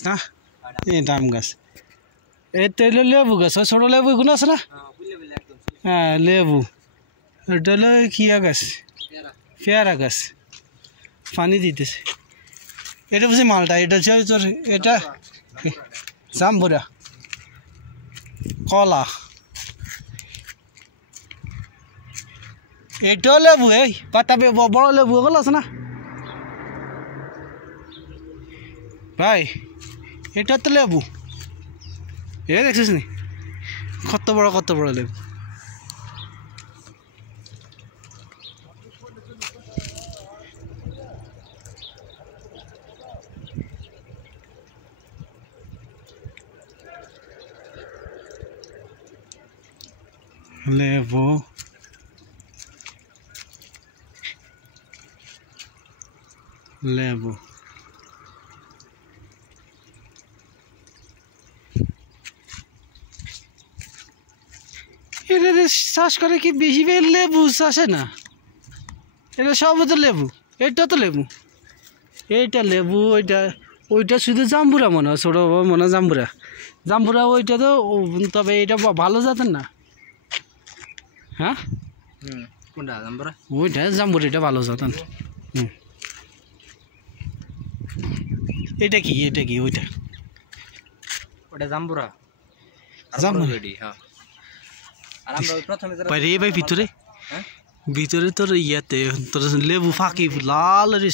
না এই ডাম গাছ এটা হলো লেবু গাছ ছোট লেবু এগুলো আছে না হ্যাঁ লেবু এটা হলো কিয়া গাছ পেয়ারা গাছ পানি দিতেছে এটা বুঝি মালটা এটা হচ্ছে তোর এটা জাম্বুরা কলা এটাও লেবু এই পাতা বড় লেবু এগুলো আছে না ভাই এটা তো লেবু এ দেখছিস নি কত বড় লেবু লেবু লেবু এটা চাষ করে কি বেশি লেবু চাষে না এটা সব তো লেবু এটা তো লেবু এইটা লেবু ওইটা শুধু জাম্বুরা মনে হয় ছোটো মনে হয় জাম্বুরা ওইটা তো তবে এটা ভালো জাতের না হ্যাঁ কোনটা জাম্বুরা ওইটা জাম্বুরা এটা ভালো জাতের এটা কি ওইটা জাম্বুরা হ্যাঁ আর আমরা প্রথমে বাইরে ভাই ভিতরে তোর ইয়াতে তোর লেবু ফাঁকি লাল রে